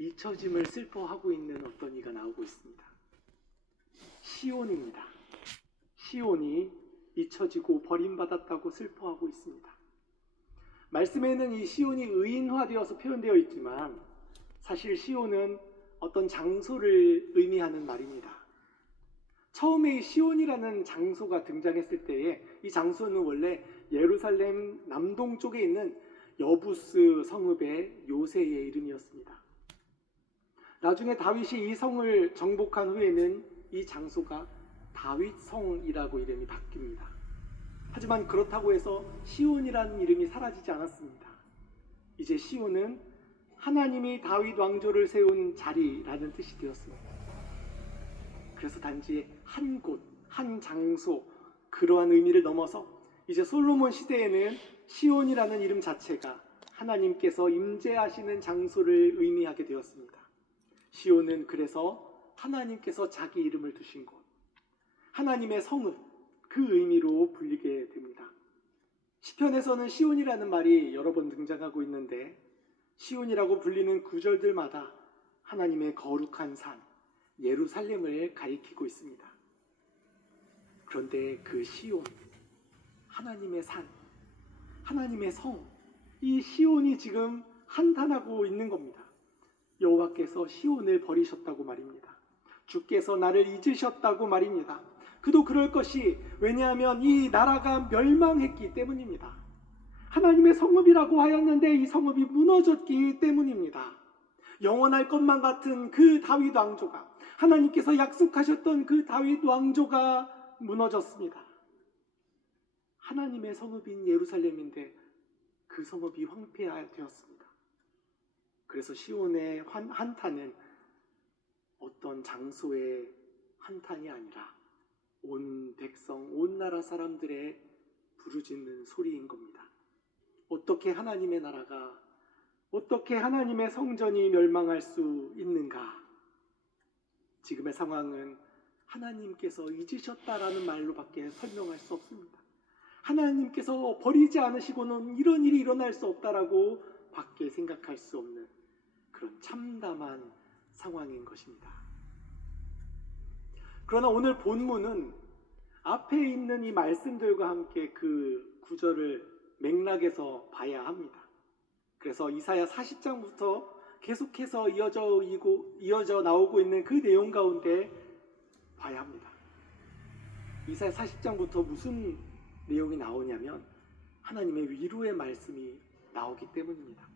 잊혀짐을 슬퍼하고 있는 어떤 이가 나오고 있습니다. 시온입니다. 시온이 잊혀지고 버림받았다고 슬퍼하고 있습니다. 말씀에는 이 시온이 의인화되어서 표현되어 있지만 사실 시온은 어떤 장소를 의미하는 말입니다. 처음에 이 시온이라는 장소가 등장했을 때에 이 장소는 원래 예루살렘 남동쪽에 있는 여부스 성읍의 요새의 이름이었습니다. 나중에 다윗이 이 성을 정복한 후에는 이 장소가 다윗성이라고 이름이 바뀝니다. 하지만 그렇다고 해서 시온이라는 이름이 사라지지 않았습니다. 이제 시온은 하나님이 다윗 왕조를 세운 자리라는 뜻이 되었습니다. 그래서 단지 한 곳, 한 장소, 그러한 의미를 넘어서 이제 솔로몬 시대에는 시온이라는 이름 자체가 하나님께서 임재하시는 장소를 의미하게 되었습니다. 시온은 그래서 하나님께서 자기 이름을 두신 곳, 하나님의 성읍, 그 의미로 불리게 됩니다. 시편에서는 시온이라는 말이 여러 번 등장하고 있는데 시온이라고 불리는 구절들마다 하나님의 거룩한 산, 예루살렘을 가리키고 있습니다. 그런데 그 시온, 하나님의 산, 하나님의 성, 이 시온이 지금 한탄하고 있는 겁니다. 여호와께서 시온을 버리셨다고 말입니다. 주께서 나를 잊으셨다고 말입니다. 그도 그럴 것이 왜냐하면 이 나라가 멸망했기 때문입니다. 하나님의 성읍이라고 하였는데 이 성읍이 무너졌기 때문입니다. 영원할 것만 같은 그 다윗 왕조가, 하나님께서 약속하셨던 그 다윗 왕조가 무너졌습니다. 하나님의 성읍인 예루살렘인데 그 성읍이 황폐하였습니다. 그래서 시온의 한탄은 어떤 장소의 한탄이 아니라 온 백성, 온 나라 사람들의 부르짖는 소리인 겁니다. 어떻게 하나님의 나라가, 어떻게 하나님의 성전이 멸망할 수 있는가? 지금의 상황은 하나님께서 잊으셨다라는 말로밖에 설명할 수 없습니다. 하나님께서 버리지 않으시고는 이런 일이 일어날 수 없다라고 밖에 생각할 수 없는 그런 참담한 상황인 것입니다. 그러나 오늘 본문은 앞에 있는 이 말씀들과 함께 그 구절을 맥락에서 봐야 합니다. 그래서 이사야 40장부터 계속해서 이어져 나오고 있는 그 내용 가운데 봐야 합니다. 이사야 40장부터 무슨 내용이 나오냐면 하나님의 위로의 말씀이 나오기 때문입니다.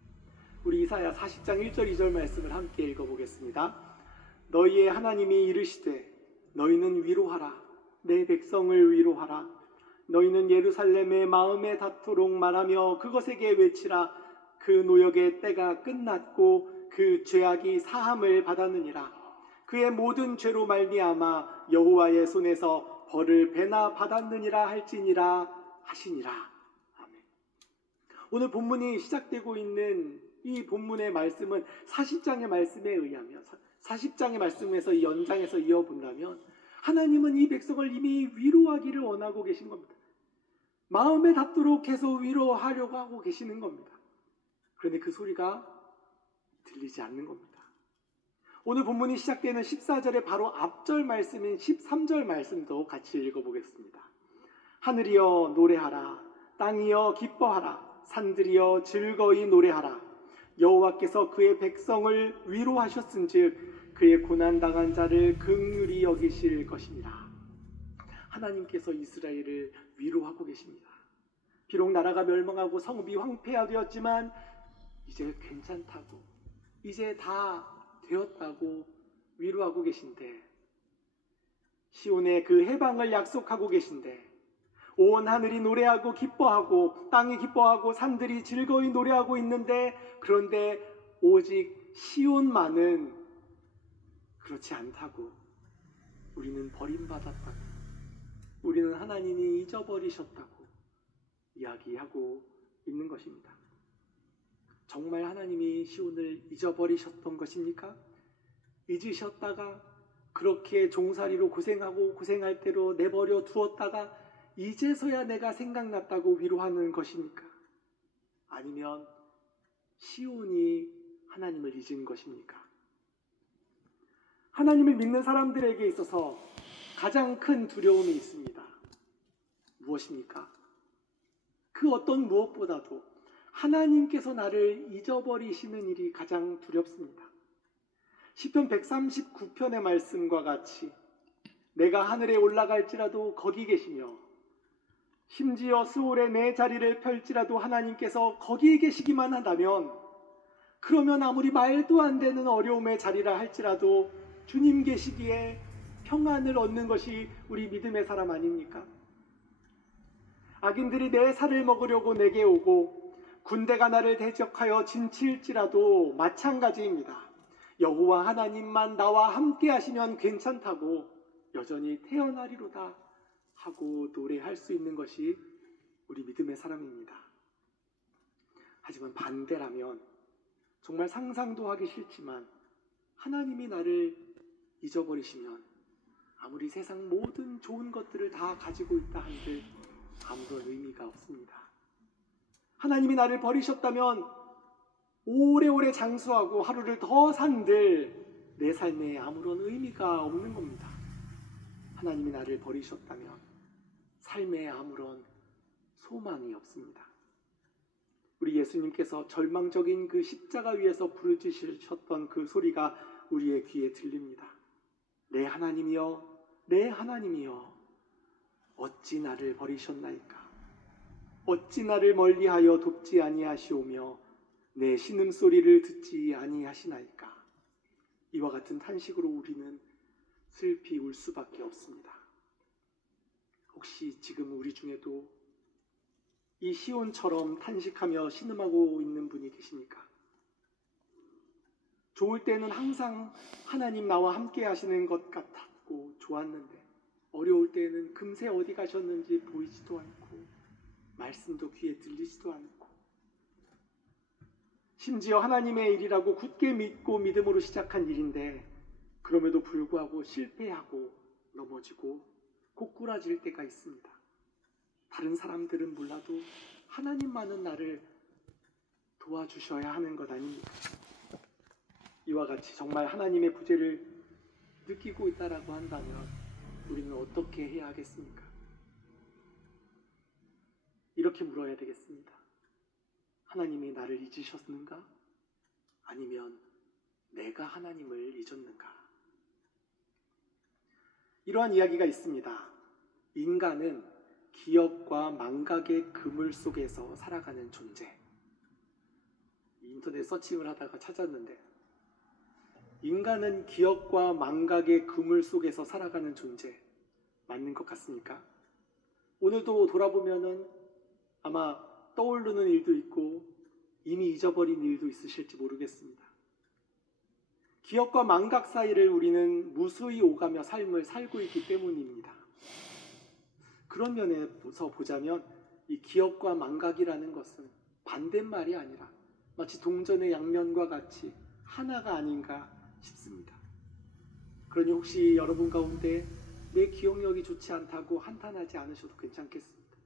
우리 이사야 40장 1절 2절 말씀을 함께 읽어보겠습니다. 너희의 하나님이 이르시되 너희는 위로하라. 내 백성을 위로하라. 너희는 예루살렘의 마음에 닿도록 말하며 그것에게 외치라. 그 노역의 때가 끝났고 그 죄악이 사함을 받았느니라. 그의 모든 죄로 말미암아 여호와의 손에서 벌을 배나 받았느니라 할지니라 하시니라. 아멘. 오늘 본문이 시작되고 있는 이 본문의 말씀은 40장의 말씀에 의하면 40장의 말씀에서 이 연장해서 이어본다면 하나님은 이 백성을 이미 위로하기를 원하고 계신 겁니다. 마음에 닿도록 계속 위로하려고 하고 계시는 겁니다. 그런데 그 소리가 들리지 않는 겁니다. 오늘 본문이 시작되는 14절의 바로 앞절 말씀인 13절 말씀도 같이 읽어보겠습니다. 하늘이여 노래하라. 땅이여 기뻐하라. 산들이여 즐거이 노래하라. 여호와께서 그의 백성을 위로하셨은즉 그의 고난당한 자를 긍휼히 여기실 것입니다. 하나님께서 이스라엘을 위로하고 계십니다. 비록 나라가 멸망하고 성읍이 황폐화되었지만 이제 괜찮다고, 이제 다 되었다고 위로하고 계신데, 시온의 그 해방을 약속하고 계신데, 온 하늘이 노래하고 기뻐하고 땅이 기뻐하고 산들이 즐거이 노래하고 있는데, 그런데 오직 시온만은 그렇지 않다고, 우리는 버림받았다고, 우리는 하나님이 잊어버리셨다고 이야기하고 있는 것입니다. 정말 하나님이 시온을 잊어버리셨던 것입니까? 잊으셨다가 그렇게 종살이로 고생하고 고생할 대로 내버려 두었다가 이제서야 내가 생각났다고 위로하는 것입니까? 아니면 시온이 하나님을 잊은 것입니까? 하나님을 믿는 사람들에게 있어서 가장 큰 두려움이 있습니다. 무엇입니까? 그 어떤 무엇보다도 하나님께서 나를 잊어버리시는 일이 가장 두렵습니다. 시편 139편의 말씀과 같이 내가 하늘에 올라갈지라도 거기 계시며 심지어 스올에 내 자리를 펼지라도 하나님께서 거기에 계시기만 한다면, 그러면 아무리 말도 안 되는 어려움의 자리라 할지라도 주님 계시기에 평안을 얻는 것이 우리 믿음의 사람 아닙니까? 악인들이 내 살을 먹으려고 내게 오고 군대가 나를 대적하여 진칠지라도 마찬가지입니다. 여호와 하나님만 나와 함께 하시면 괜찮다고 여전히 태어나리로다 하고 노래할 수 있는 것이 우리 믿음의 사람입니다. 하지만 반대라면, 정말 상상도 하기 싫지만 하나님이 나를 잊어버리시면 아무리 세상 모든 좋은 것들을 다 가지고 있다 한들 아무런 의미가 없습니다. 하나님이 나를 버리셨다면 오래오래 장수하고 하루를 더 산들 내 삶에 아무런 의미가 없는 겁니다. 하나님이 나를 버리셨다면 삶에 아무런 소망이 없습니다. 우리 예수님께서 절망적인 그 십자가 위에서 부르짖으셨던 그 소리가 우리의 귀에 들립니다. 내 하나님이여, 내 하나님이여, 어찌 나를 버리셨나이까? 어찌 나를 멀리하여 돕지 아니하시오며 내 신음소리를 듣지 아니하시나이까? 이와 같은 탄식으로 우리는 슬피 울 수밖에 없습니다. 혹시 지금 우리 중에도 이 시온처럼 탄식하며 신음하고 있는 분이 계십니까? 좋을 때는 항상 하나님 나와 함께 하시는 것 같았고 좋았는데, 어려울 때는 금세 어디 가셨는지 보이지도 않고 말씀도 귀에 들리지도 않고, 심지어 하나님의 일이라고 굳게 믿고 믿음으로 시작한 일인데 그럼에도 불구하고 실패하고 넘어지고 고꾸라질 때가 있습니다. 다른 사람들은 몰라도 하나님만은 나를 도와주셔야 하는 것 아닙니까? 이와 같이 정말 하나님의 부재를 느끼고 있다라고 한다면 우리는 어떻게 해야 하겠습니까? 이렇게 물어야 되겠습니다. 하나님이 나를 잊으셨는가? 아니면 내가 하나님을 잊었는가? 이러한 이야기가 있습니다. 인간은 기억과 망각의 그물 속에서 살아가는 존재. 인터넷 서칭을 하다가 찾았는데, 인간은 기억과 망각의 그물 속에서 살아가는 존재, 맞는 것 같습니까? 오늘도 돌아보면은 아마 떠오르는 일도 있고 이미 잊어버린 일도 있으실지 모르겠습니다. 기억과 망각 사이를 우리는 무수히 오가며 삶을 살고 있기 때문입니다. 그런 면에서 보자면 이 기억과 망각이라는 것은 반대말이 아니라 마치 동전의 양면과 같이 하나가 아닌가 싶습니다. 그러니 혹시 여러분 가운데 내 기억력이 좋지 않다고 한탄하지 않으셔도 괜찮겠습니다.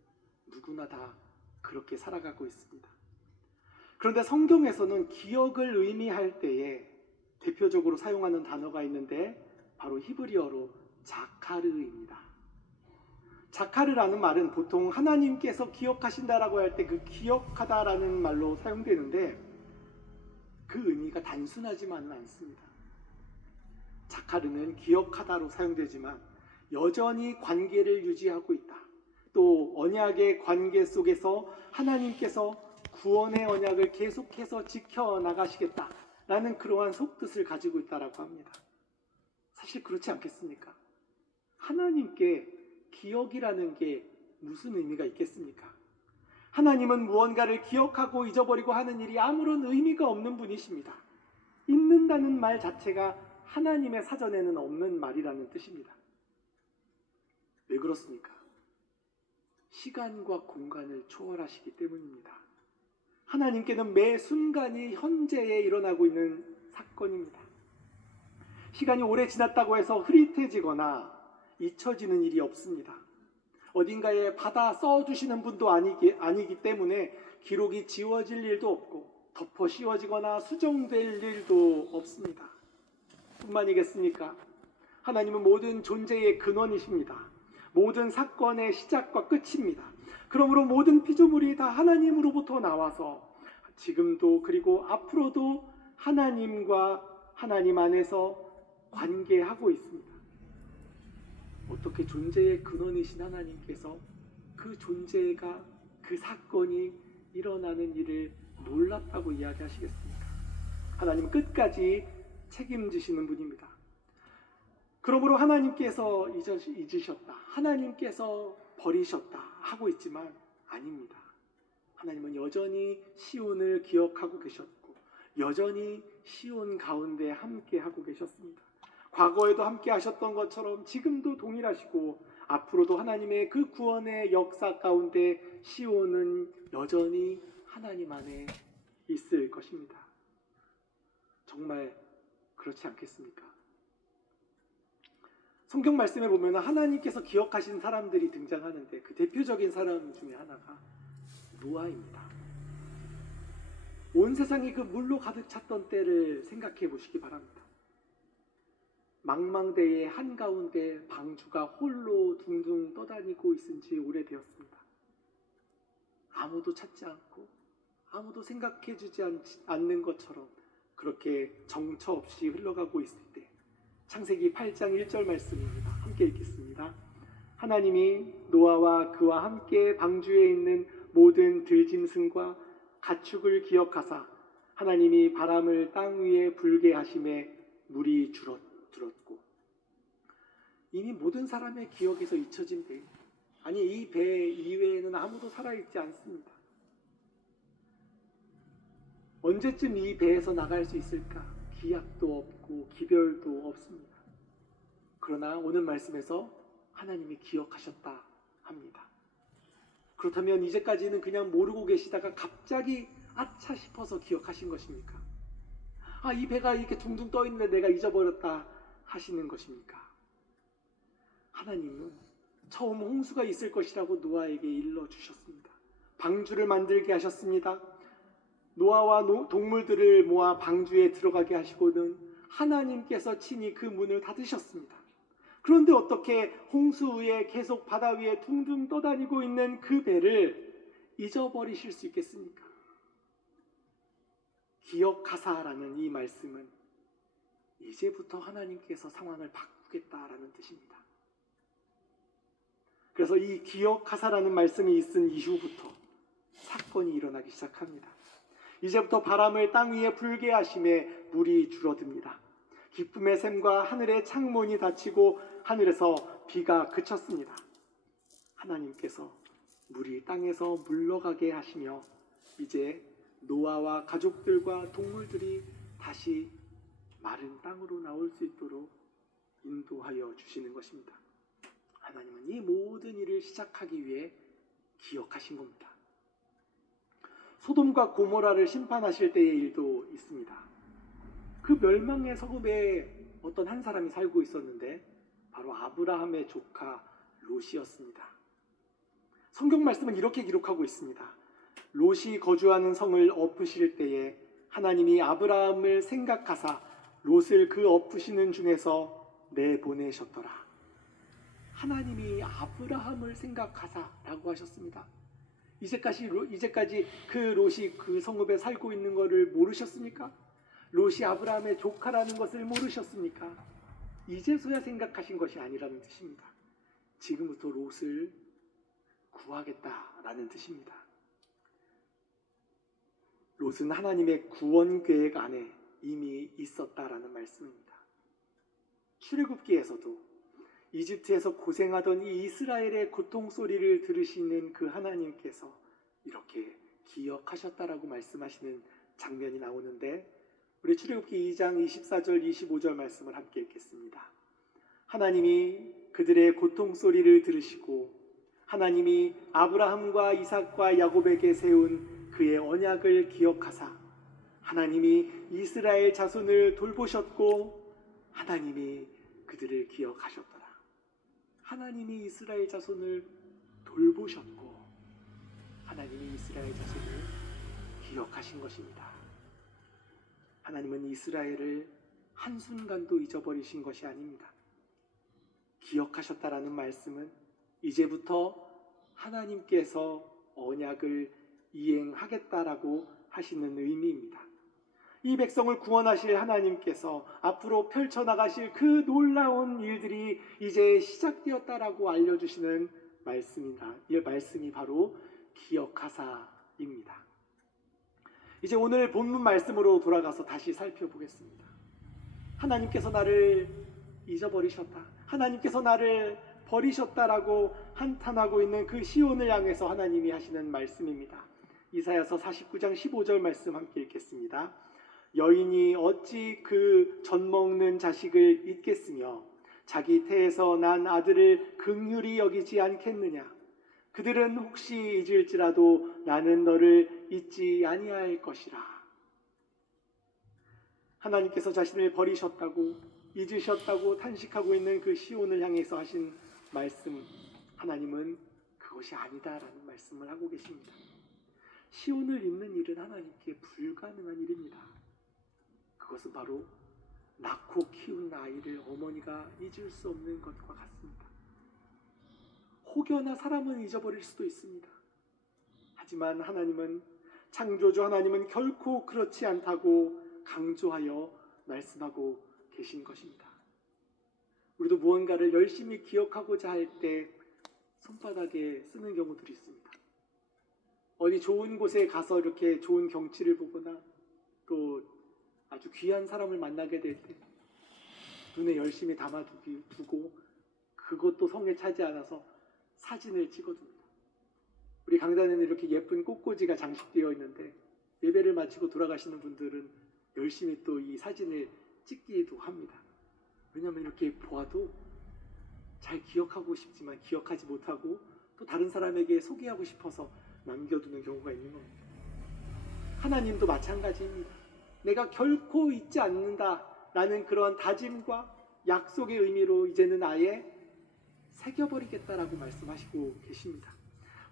누구나 다 그렇게 살아가고 있습니다. 그런데 성경에서는 기억을 의미할 때에 대표적으로 사용하는 단어가 있는데 바로 히브리어로 자카르입니다. 자카르라는 말은 보통 하나님께서 기억하신다라고 할 때 그 기억하다라는 말로 사용되는데 그 의미가 단순하지만은 않습니다. 자카르는 기억하다로 사용되지만 여전히 관계를 유지하고 있다. 또 언약의 관계 속에서 하나님께서 구원의 언약을 계속해서 지켜나가시겠다라는 그러한 속뜻을 가지고 있다라고 합니다. 사실 그렇지 않겠습니까? 하나님께 기억이라는 게 무슨 의미가 있겠습니까? 하나님은 무언가를 기억하고 잊어버리고 하는 일이 아무런 의미가 없는 분이십니다. 잊는다는 말 자체가 하나님의 사전에는 없는 말이라는 뜻입니다. 왜 그렇습니까? 시간과 공간을 초월하시기 때문입니다. 하나님께는 매 순간이 현재에 일어나고 있는 사건입니다. 시간이 오래 지났다고 해서 흐릿해지거나 잊혀지는 일이 없습니다. 어딘가에 받아 써주시는 분도 아니기 때문에 기록이 지워질 일도 없고 덮어 씌워지거나 수정될 일도 없습니다. 뿐만이겠습니까? 하나님은 모든 존재의 근원이십니다. 모든 사건의 시작과 끝입니다. 그러므로 모든 피조물이 다 하나님으로부터 나와서 지금도 그리고 앞으로도 하나님과 하나님 안에서 관계하고 있습니다. 어떻게 존재의 근원이신 하나님께서 그 존재가 그 사건이 일어나는 일을 몰랐다고 이야기하시겠습니까? 하나님은 끝까지 책임지시는 분입니다. 그러므로 하나님께서 잊으셨다, 하나님께서 버리셨다 하고 있지만 아닙니다. 하나님은 여전히 시온을 기억하고 계셨고 여전히 시온 가운데 함께 하고 계셨습니다. 과거에도 함께 하셨던 것처럼 지금도 동일하시고 앞으로도 하나님의 그 구원의 역사 가운데 시온은 여전히 하나님 안에 있을 것입니다. 정말 그렇지 않겠습니까? 성경 말씀에 보면 하나님께서 기억하신 사람들이 등장하는데 그 대표적인 사람 중에 하나가 노아입니다. 온 세상이 그 물로 가득 찼던 때를 생각해 보시기 바랍니다. 망망대해 한가운데 방주가 홀로 둥둥 떠다니고 있은 지 오래되었습니다. 아무도 찾지 않고 아무도 생각해 주지 않는 것처럼 그렇게 정처 없이 흘러가고 있을 때 창세기 8장 1절 말씀입니다. 함께 읽겠습니다. 하나님이 노아와 그와 함께 방주에 있는 모든 들짐승과 가축을 기억하사 하나님이 바람을 땅 위에 불게 하심에 물이 줄었고. 이미 모든 사람의 기억에서 잊혀진 배, 아니 이 배 이외에는 아무도 살아있지 않습니다. 언제쯤 이 배에서 나갈 수 있을까? 기약도 없고 기별도 없습니다. 그러나 오늘 말씀에서 하나님이 기억하셨다 합니다. 그렇다면 이제까지는 그냥 모르고 계시다가 갑자기 아차 싶어서 기억하신 것입니까? 이 배가 이렇게 둥둥 떠 있는데 내가 잊어버렸다 하시는 것입니까? 하나님은 처음 홍수가 있을 것이라고 노아에게 일러주셨습니다. 방주를 만들게 하셨습니다. 노아와 동물들을 모아 방주에 들어가게 하시고는 하나님께서 친히 그 문을 닫으셨습니다. 그런데 어떻게 홍수 위에 계속 바다 위에 둥둥 떠다니고 있는 그 배를 잊어버리실 수 있겠습니까? 기억하사라는 이 말씀은 이제부터 하나님께서 상황을 바꾸겠다라는 뜻입니다. 그래서 이 기억하사라는 말씀이 있은 이후부터 사건이 일어나기 시작합니다. 이제부터 바람을 땅 위에 불게 하심에 물이 줄어듭니다. 기쁨의 샘과 하늘의 창문이 닫히고 하늘에서 비가 그쳤습니다. 하나님께서 물이 땅에서 물러가게 하시며 이제 노아와 가족들과 동물들이 다시 마른 땅으로 나올 수 있도록 인도하여 주시는 것입니다. 하나님은 이 모든 일을 시작하기 위해 기억하신 겁니다. 소돔과 고모라를 심판하실 때의 일도 있습니다. 그 멸망의 성읍에 어떤 한 사람이 살고 있었는데 바로 아브라함의 조카 롯이었습니다. 성경 말씀은 이렇게 기록하고 있습니다. 롯이 거주하는 성을 엎으실 때에 하나님이 아브라함을 생각하사 롯을 그 엎으시는 중에서 내보내셨더라. 하나님이 아브라함을 생각하사라고 하셨습니다. 이제까지 그 롯이 그 성읍에 살고 있는 것을 모르셨습니까? 롯이 아브라함의 조카라는 것을 모르셨습니까? 이제서야 생각하신 것이 아니라는 뜻입니다. 지금부터 롯을 구하겠다라는 뜻입니다. 롯은 하나님의 구원 계획 안에 이미 있었다라는 말씀입니다. 출애굽기에서도 이집트에서 고생하던 이 이스라엘의 고통 소리를 들으시는 그 하나님께서 이렇게 기억하셨다라고 말씀하시는 장면이 나오는데 우리 출애굽기 2장 24절 25절 말씀을 함께 읽겠습니다. 하나님이 그들의 고통 소리를 들으시고 하나님이 아브라함과 이삭과 야곱에게 세운 그의 언약을 기억하사 하나님이 이스라엘 자손을 돌보셨고 하나님이 그들을 기억하셨더라. 하나님이 이스라엘 자손을 돌보셨고 하나님이 이스라엘 자손을 기억하신 것입니다. 하나님은 이스라엘을 한순간도 잊어버리신 것이 아닙니다. 기억하셨다라는 말씀은 이제부터 하나님께서 언약을 이행하겠다라고 하시는 의미입니다. 이 백성을 구원하실 하나님께서 앞으로 펼쳐나가실 그 놀라운 일들이 이제 시작되었다라고 알려주시는 말씀입니다. 이 말씀이 바로 기억하사입니다. 이제 오늘 본문 말씀으로 돌아가서 다시 살펴보겠습니다. 하나님께서 나를 잊어버리셨다, 하나님께서 나를 버리셨다라고 한탄하고 있는 그 시온을 향해서 하나님이 하시는 말씀입니다. 이사야서 49장 15절 말씀 함께 읽겠습니다. 여인이 어찌 그 젖먹는 자식을 잊겠으며 자기 태에서 난 아들을 긍휼히 여기지 않겠느냐. 그들은 혹시 잊을지라도 나는 너를 잊지 아니할 것이라. 하나님께서 자신을 버리셨다고, 잊으셨다고 탄식하고 있는 그 시온을 향해서 하신 말씀, 하나님은 그것이 아니다라는 말씀을 하고 계십니다. 시온을 잊는 일은 하나님께 불가능한 일입니다. 그것은 바로 낳고 키운 아이를 어머니가 잊을 수 없는 것과 같습니다. 혹여나 사람은 잊어버릴 수도 있습니다. 하지만 하나님은, 창조주 하나님은 결코 그렇지 않다고 강조하여 말씀하고 계신 것입니다. 우리도 무언가를 열심히 기억하고자 할 때 손바닥에 쓰는 경우들이 있습니다. 어디 좋은 곳에 가서 이렇게 좋은 경치를 보거나 또 아주 귀한 사람을 만나게 될 때 눈에 열심히 담아두고 그것도 성에 차지 않아서 사진을 찍어둡니다. 우리 강단에는 이렇게 예쁜 꽃꽂이가 장식되어 있는데 예배를 마치고 돌아가시는 분들은 열심히 또 이 사진을 찍기도 합니다. 왜냐하면 이렇게 보아도 잘 기억하고 싶지만 기억하지 못하고 또 다른 사람에게 소개하고 싶어서 남겨두는 경우가 있는 겁니다. 하나님도 마찬가지입니다. 내가 결코 잊지 않는다라는 그러한 다짐과 약속의 의미로 이제는 아예 새겨버리겠다라고 말씀하시고 계십니다.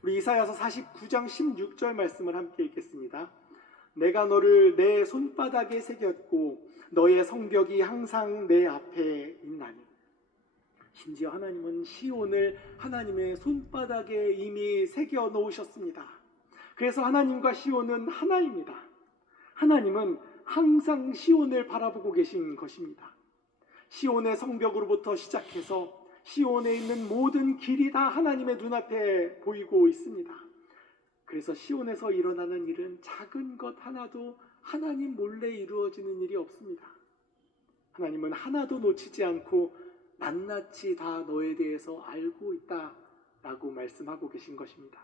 우리 이사야서 49장 16절 말씀을 함께 읽겠습니다. 내가 너를 내 손바닥에 새겼고 너의 성벽이 항상 내 앞에 있나니. 심지어 하나님은 시온을 하나님의 손바닥에 이미 새겨 놓으셨습니다. 그래서 하나님과 시온은 하나입니다. 하나님은 항상 시온을 바라보고 계신 것입니다. 시온의 성벽으로부터 시작해서 시온에 있는 모든 길이 다 하나님의 눈앞에 보이고 있습니다. 그래서 시온에서 일어나는 일은 작은 것 하나도 하나님 몰래 이루어지는 일이 없습니다. 하나님은 하나도 놓치지 않고 낱낱이 다 너에 대해서 알고 있다라고 말씀하고 계신 것입니다.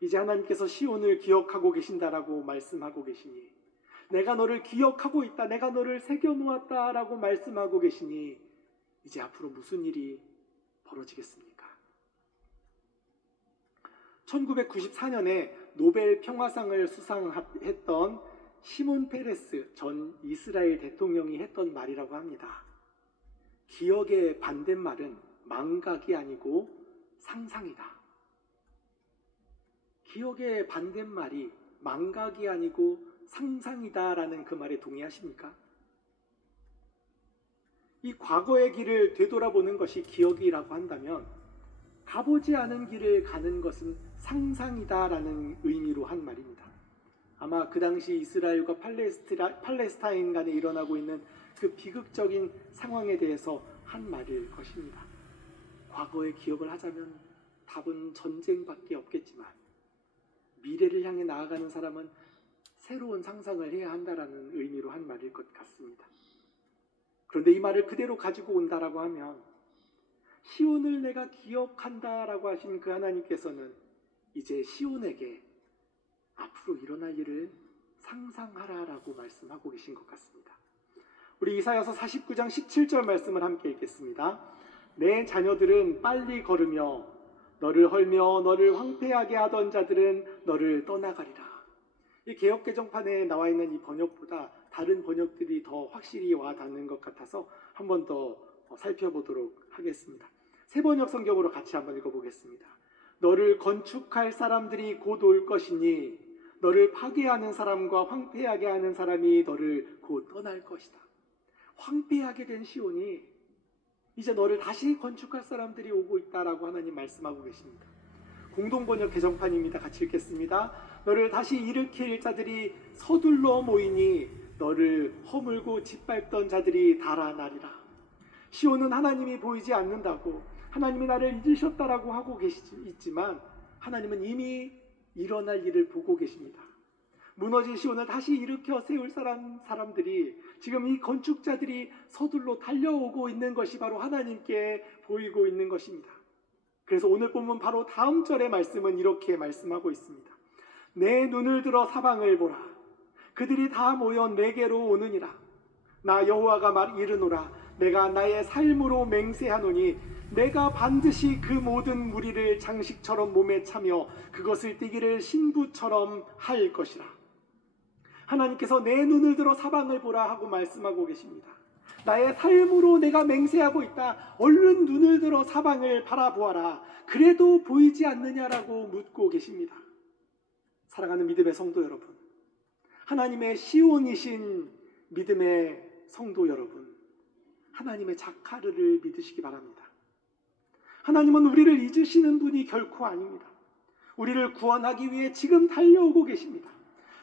이제 하나님께서 시온을 기억하고 계신다라고 말씀하고 계시니, 내가 너를 기억하고 있다, 내가 너를 새겨놓았다라고 말씀하고 계시니 이제 앞으로 무슨 일이 벌어지겠습니까? 1994년에 노벨 평화상을 수상했던 시몬 페레스 전 이스라엘 대통령이 했던 말이라고 합니다. 기억의 반대말은 망각이 아니고 상상이다. 기억의 반대말이 망각이 아니고 상상이다라는 그 말에 동의하십니까? 이 과거의 길을 되돌아보는 것이 기억이라고 한다면 가보지 않은 길을 가는 것은 상상이다라는 의미로 한 말입니다. 아마 그 당시 이스라엘과 팔레스타인 간에 일어나고 있는 그 비극적인 상황에 대해서 한 말일 것입니다. 과거의 기억을 하자면 답은 전쟁밖에 없겠지만 미래를 향해 나아가는 사람은 새로운 상상을 해야 한다라는 의미로 한 말일 것 같습니다. 그런데 이 말을 그대로 가지고 온다라고 하면 시온을 내가 기억한다라고 하신 그 하나님께서는 이제 시온에게 앞으로 일어날 일을 상상하라라고 말씀하고 계신 것 같습니다. 우리 이사야서 49장 17절 말씀을 함께 읽겠습니다. 내 자녀들은 빨리 걸으며 너를 헐며 너를 황폐하게 하던 자들은 너를 떠나가리라. 이 개역개정판에 나와 있는 이 번역보다 다른 번역들이 더 확실히 와닿는 것 같아서 한 번 더 살펴보도록 하겠습니다. 새 번역 성경으로 같이 한번 읽어보겠습니다. 너를 건축할 사람들이 곧 올 것이니 너를 파괴하는 사람과 황폐하게 하는 사람이 너를 곧 떠날 것이다. 황폐하게 된 시온이 이제 너를 다시 건축할 사람들이 오고 있다라고 하나님 말씀하고 계십니다. 공동번역 개정판입니다. 같이 읽겠습니다. 너를 다시 일으킬 자들이 서둘러 모이니 너를 허물고 짓밟던 자들이 달아나리라. 시온은 하나님이 보이지 않는다고, 하나님이 나를 잊으셨다라고 하고 있지만 하나님은 이미 일어날 일을 보고 계십니다. 무너진 시온을 다시 일으켜 세울 사람들이, 지금 이 건축자들이 서둘러 달려오고 있는 것이 바로 하나님께 보이고 있는 것입니다. 그래서 오늘 본문 바로 다음 절의 말씀은 이렇게 말씀하고 있습니다. 내 눈을 들어 사방을 보라. 그들이 다 모여 내게로 오느니라. 나 여호와가 이르노라. 내가 나의 삶으로 맹세하노니 내가 반드시 그 모든 무리를 장식처럼 몸에 차며 그것을 띠기를 신부처럼 할 것이라. 하나님께서 내 눈을 들어 사방을 보라 하고 말씀하고 계십니다. 나의 삶으로 내가 맹세하고 있다. 얼른 눈을 들어 사방을 바라보아라. 그래도 보이지 않느냐라고 묻고 계십니다. 사랑하는 믿음의 성도 여러분, 하나님의 시온이신 믿음의 성도 여러분, 하나님의 자카르를 믿으시기 바랍니다. 하나님은 우리를 잊으시는 분이 결코 아닙니다. 우리를 구원하기 위해 지금 달려오고 계십니다.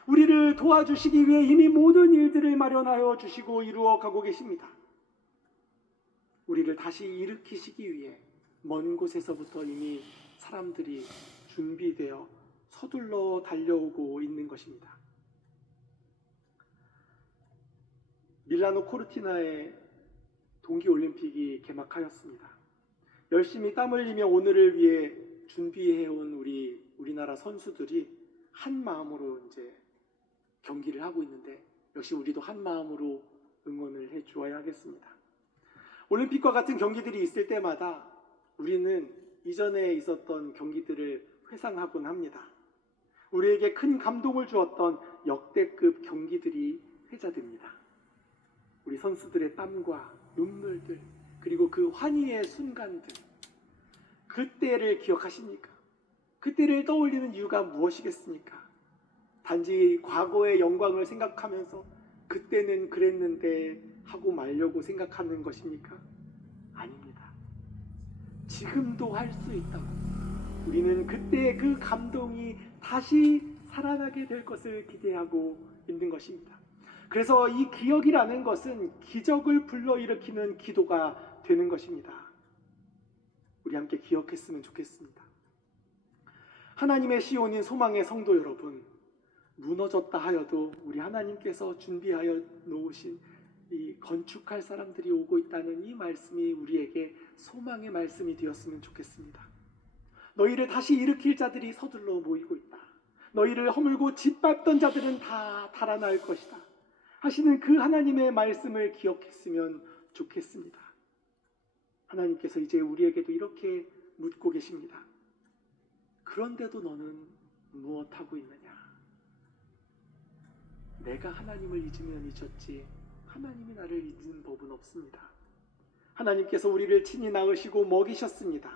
우리를 도와주시기 위해 이미 모든 일들을 마련하여 주시고 이루어 가고 계십니다. 우리를 다시 일으키시기 위해 먼 곳에서부터 이미 사람들이 준비되어 서둘러 달려오고 있는 것입니다. 밀라노 코르티나의 동계올림픽이 개막하였습니다. 열심히 땀 흘리며 오늘을 위해 준비해온 우리나라 선수들이 한 마음으로 이제 경기를 하고 있는데, 역시 우리도 한 마음으로 응원을 해 주어야 하겠습니다. 올림픽과 같은 경기들이 있을 때마다 우리는 이전에 있었던 경기들을 회상하곤 합니다. 우리에게 큰 감동을 주었던 역대급 경기들이 회자됩니다. 우리 선수들의 땀과 눈물들, 그리고 그 환희의 순간들, 그때를 기억하십니까? 그때를 떠올리는 이유가 무엇이겠습니까? 단지 과거의 영광을 생각하면서 그때는 그랬는데 하고 말려고 생각하는 것입니까? 아닙니다. 지금도 할 수 있다고, 우리는 그때의 그 감동이 다시 살아나게 될 것을 기대하고 있는 것입니다. 그래서 이 기억이라는 것은 기적을 불러일으키는 기도가 되는 것입니다. 우리 함께 기억했으면 좋겠습니다. 하나님의 시온인 소망의 성도 여러분, 무너졌다 하여도 우리 하나님께서 준비하여 놓으신 이 건축할 사람들이 오고 있다는 이 말씀이 우리에게 소망의 말씀이 되었으면 좋겠습니다. 너희를 다시 일으킬 자들이 서둘러 모이고 있다. 너희를 허물고 짓밟던 자들은 다 달아날 것이다 하시는 그 하나님의 말씀을 기억했으면 좋겠습니다. 하나님께서 이제 우리에게도 이렇게 묻고 계십니다. 그런데도 너는 무엇하고 있느냐? 내가 하나님을 잊으면 잊었지 하나님이 나를 잊는 법은 없습니다. 하나님께서 우리를 친히 낳으시고 먹이셨습니다.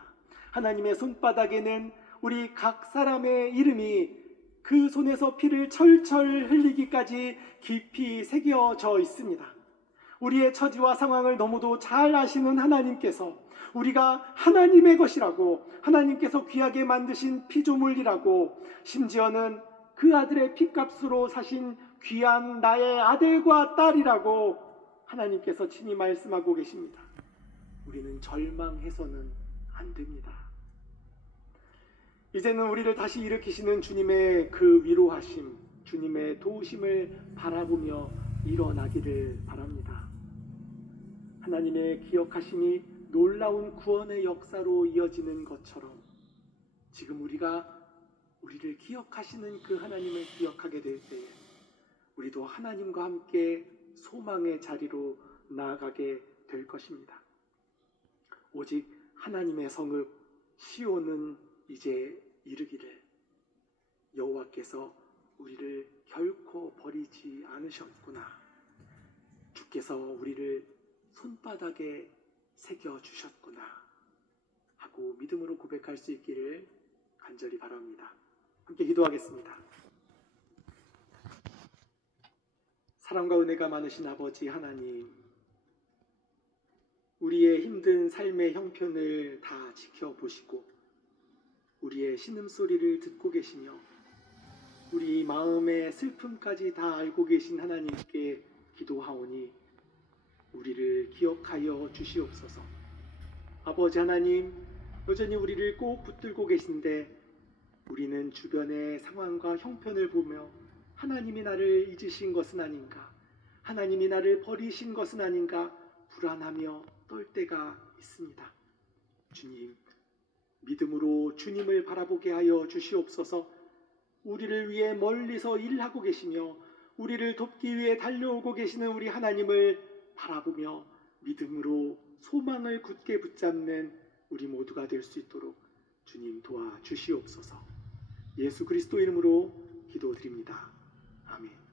하나님의 손바닥에는 우리 각 사람의 이름이 그 손에서 피를 철철 흘리기까지 깊이 새겨져 있습니다. 우리의 처지와 상황을 너무도 잘 아시는 하나님께서 우리가 하나님의 것이라고, 하나님께서 귀하게 만드신 피조물이라고, 심지어는 그 아들의 피값으로 사신 귀한 나의 아들과 딸이라고 하나님께서 친히 말씀하고 계십니다. 우리는 절망해서는 안 됩니다. 이제는 우리를 다시 일으키시는 주님의 그 위로하심, 주님의 도우심을 바라보며 일어나기를 바랍니다. 하나님의 기억하심이 놀라운 구원의 역사로 이어지는 것처럼 지금 우리를 기억하시는 그 하나님을 기억하게 될 때에 우리도 하나님과 함께 소망의 자리로 나아가게 될 것입니다. 오직 하나님의 성읍 시온은 이제 이르기를 여호와께서 우리를 결코 버리지 않으셨구나. 주께서 우리를 손바닥에 새겨주셨구나 하고 믿음으로 고백할 수 있기를 간절히 바랍니다. 함께 기도하겠습니다. 사랑과 은혜가 많으신 아버지 하나님, 우리의 힘든 삶의 형편을 다 지켜보시고 우리의 신음소리를 듣고 계시며 우리 마음의 슬픔까지 다 알고 계신 하나님께 기도하오니 우리를 기억하여 주시옵소서. 아버지 하나님, 여전히 우리를 꼭 붙들고 계신데 우리는 주변의 상황과 형편을 보며 하나님이 나를 잊으신 것은 아닌가, 하나님이 나를 버리신 것은 아닌가 불안하며 떨 때가 있습니다. 주님, 믿음으로 주님을 바라보게 하여 주시옵소서. 우리를 위해 멀리서 일하고 계시며 우리를 돕기 위해 달려오고 계시는 우리 하나님을 바라보며 믿음으로 소망을 굳게 붙잡는 우리 모두가 될 수 있도록 주님 도와주시옵소서. 예수 그리스도 이름으로 기도드립니다. 아멘.